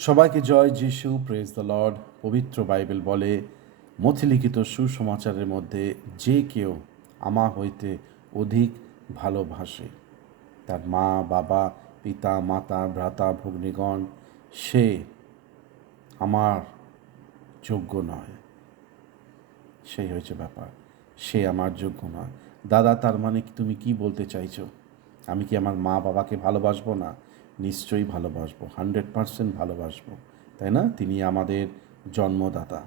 সবাইকে জয় যিশু প্রেজ দ্য লর্ড পবিত্র বাইবেল বলে মথিলিখিত সুসমাচারের মধ্যে যে কেউ আমা হইতে অধিক ভালোবাসে। তার মা, বাবা, পিতা, মাতা, ভ্রাতা, ভগ্নীগণ, সে আমার যোগ্য নয়। সেই হয়েছে ব্যাপার। সে আমার যোগ্য নয়। দাদা, তার মানে তুমি কি বলতে চাইছো? আমি কি আমার মা, বাবাকে ভালোবাসবো না? নিশ্চয়ই ভালোবাসবো, হান্ড্রেড পারসেন্ট ভালোবাসবো। তাই না? তিনি আমাদের জন্মদাতা।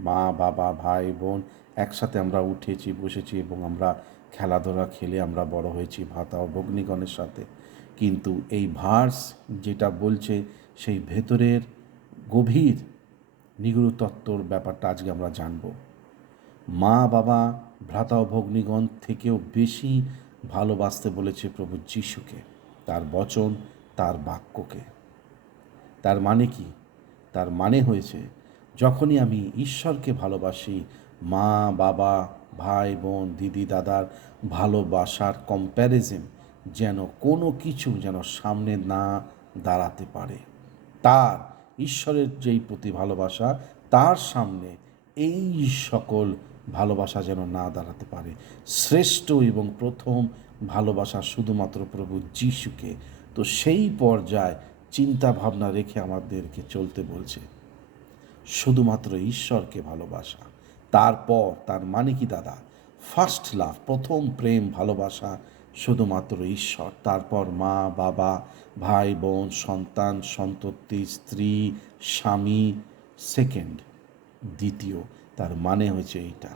মা, বাবা, ভাই, বোন একসাথে আমরা উঠেছি, বসেছি এবং আমরা খেলাধুলা খেলে আমরা বড় হয়েছি ভাতা ও ভগ্নিগণের সাথে। কিন্তু এই ভার্স যেটা বলছে, সেই ভেতরের গভীর নিগুড় তত্ত্বর ব্যাপারটা আজকে আমরা জানব। মা, বাবা, ভ্রাতা ও ভগ্নীগণ থেকেও বেশি ভালোবাসতে বলেছে প্রভু যিশুকে। তার বচন তার বাক্যকে। তার মানে কি? তার মানে হয়েছে, যখনই আমি ঈশ্বরকে ভালোবাসি, মা, বাবা, ভাই, বোন, দিদি, দাদার ভালোবাসার কম্প্যারিজন যেন কোনো কিছু যেন সামনে না দাঁড়াতে পারে। তার, ঈশ্বরের যেই প্রতি ভালোবাসা, তার সামনে এই সকল ভালোবাসা যেন না দাঁড়াতে পারে। শ্রেষ্ঠ এবং প্রথম ভালোবাসা শুধুমাত্র প্রভু যিশুকে তো সেই পর্যায়ে চিন্তা ভাবনা রেখে আমাদেরকে চলতে বলছে, শুধুমাত্র ঈশ্বরকে ভালোবাসা, তারপর তার মানে কি দাদা? ফার্স্ট লাভ প্রথম প্রেম, ভালোবাসা, শুধুমাত্র ঈশ্বর, তারপর মা, বাবা, ভাই, বোন, সন্তান, সন্ততি, স্ত্রী, স্বামী। সেকেন্ড দ্বিতীয়, তার মানে হয়েছে এইটা,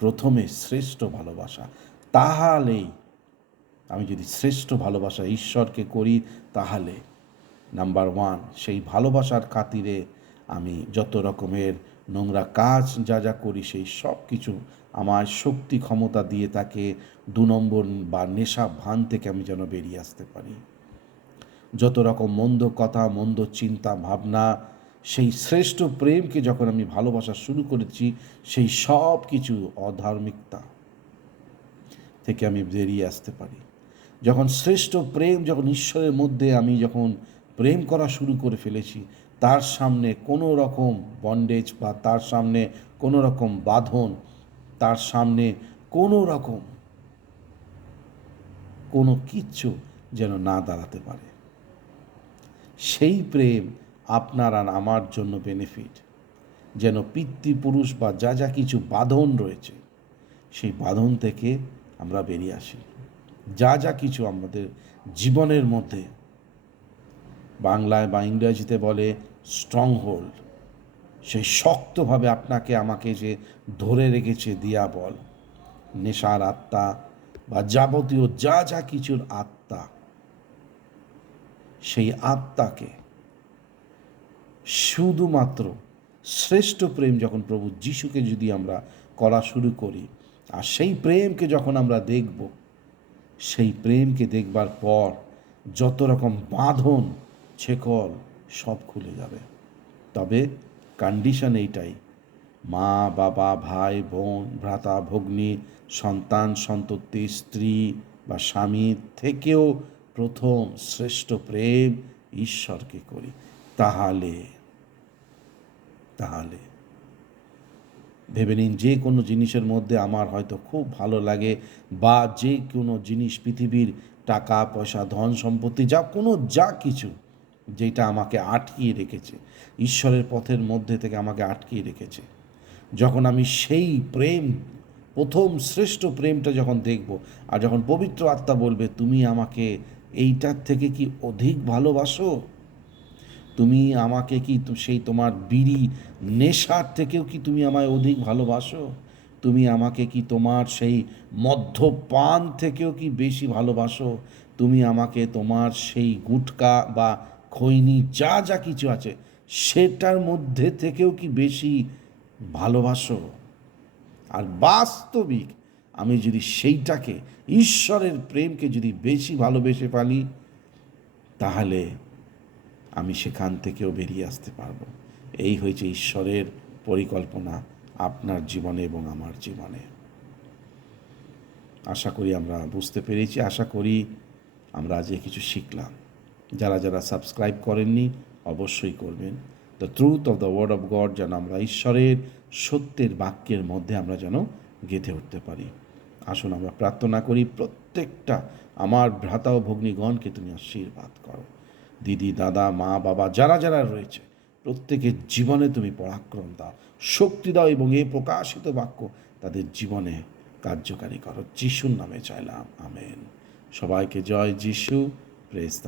প্রথমে শ্রেষ্ঠ ভালোবাসা। তাহলেই আমি যদি শ্রেষ্ঠ ভালোবাসা ঈশ্বরকে করি, তাহলে, নাম্বার ওয়ান, সেই ভালোবাসার খাতিরে আমি যত রকমের নোংরা কাজ যা যা করি, সেই সব কিছু আমার শক্তি ক্ষমতা দিয়ে তাকে দু নম্বর বা নেশা ভান থেকে আমি যেন বেরিয়ে আসতে পারি। যত রকম মন্দ কথা, মন্দ চিন্তা, ভাবনা, সেই শ্রেষ্ঠ প্রেমকে যখন আমি ভালোবাসা শুরু করেছি, সেই সব কিছু অধার্মিকতা থেকে আমি বেরিয়ে আসতে পারি। যখন শ্রেষ্ঠ প্রেম, যখন ঈশ্বরের মধ্যে আমি যখন প্রেম করা শুরু করে ফেলেছি, তার সামনে কোনো রকম বন্ডেজ বা তার সামনে কোনো রকম বাঁধন, তার সামনে কোনো রকম, কোনো কিচ্ছু যেন না দাঁড়াতে পারে। সেই প্রেম আপনার আর আমার জন্য বেনিফিট যেন পিতৃপুরুষ বা যা যা কিছু বাঁধন রয়েছে, সেই বাঁধন থেকে আমরা বেরিয়ে আসি। যা যা কিছু আমাদের জীবনের মধ্যে বাংলায় বা ইংরেজিতে বলে স্ট্রং হোল্ড সেই শক্তভাবে আপনাকে আমাকে যে ধরে রেখেছে দিয়া বল। নেশার আত্মা বা যাবতীয় যা যা কিছুর আত্মা, সেই আত্মাকে শুধুমাত্র শ্রেষ্ঠ প্রেম যখন প্রভু যিশুকে যদি আমরা করা শুরু করি, আর সেই প্রেমকে যখন আমরা দেখব সেই প্রেমকে দেখবার পর যত রকম বাঁধন ছেকল সব খুলে যাবে। তবে কন্ডিশন এইটাই, মা, বাবা, ভাই, বোন, ভ্রাতা, ভগ্নী, সন্তান, সন্ততি, স্ত্রী বা স্বামী থেকেও প্রথম শ্রেষ্ঠ প্রেম ঈশ্বরকে করি। তাহলে তাহলে ভেবে নিন, যে কোনো জিনিসের মধ্যে আমার হয়তো খুব ভালো লাগে বা যে কোনো জিনিস, পৃথিবীর টাকা, পয়সা, ধন সম্পত্তি, যা কোনো, যা কিছু যেটা আমাকে আটকিয়ে রেখেছে, ঈশ্বরের পথের মধ্যে থেকে আমাকে আটকিয়ে রেখেছে। যখন আমি সেই প্রেম, প্রথম শ্রেষ্ঠ প্রেমটা যখন দেখব আর যখন পবিত্র আত্মা বলবে, তুমি আমাকে এইটার থেকে কি অধিক ভালোবাসো? তুমি আমাকে কি সেই তোমার বিড়ি নেশার থেকেও কি তুমি আমায় অধিক ভালোবাসো? তুমি আমাকে কি তোমার সেই মদ্যপান থেকেও কি বেশি ভালোবাসো? তুমি আমাকে তোমার সেই গুটকা বা খৈনি যা যা কিছু আছে, সেটার মধ্যে থেকেও কি বেশি ভালোবাসো? আর বাস্তবিক আমি যদি সেইটাকে, ঈশ্বরের প্রেমকে যদি বেশি ভালোবেসে ফেলি তাহলে আমি সেখান থেকেও বেরিয়ে আসতে পারব। এই হয়েছে ঈশ্বরের পরিকল্পনা আপনার জীবনে এবং আমার জীবনে। আশা করি আমরা বুঝতে পেরেছি, আশা করি আমরা আজকে কিছু শিখলাম। যারা যারা সাবস্ক্রাইব করেননি, অবশ্যই করবেন। The truth of the word of God যেন আমরা ঈশ্বরের সত্যের বাক্যের মধ্যে আমরা যেন গেঁথে উঠতে পারি। আসুন আমরা প্রার্থনা করি, প্রত্যেকটা আমার ভ্রাতা ও ভগ্নীগণকে তুমি আশীর্বাদ করো। দিদি, দাদা, মা, বাবা, যারা যারা রয়েছে, প্রত্যেকের জীবনে তুমি পরাক্রম দাও শক্তি দাও এবং এই প্রকাশিত বাক্য তাদের জীবনে কার্যকারী করো। যিশুর নামে চাইলাম, আমেন। সবাইকে জয় যিশু, প্রেস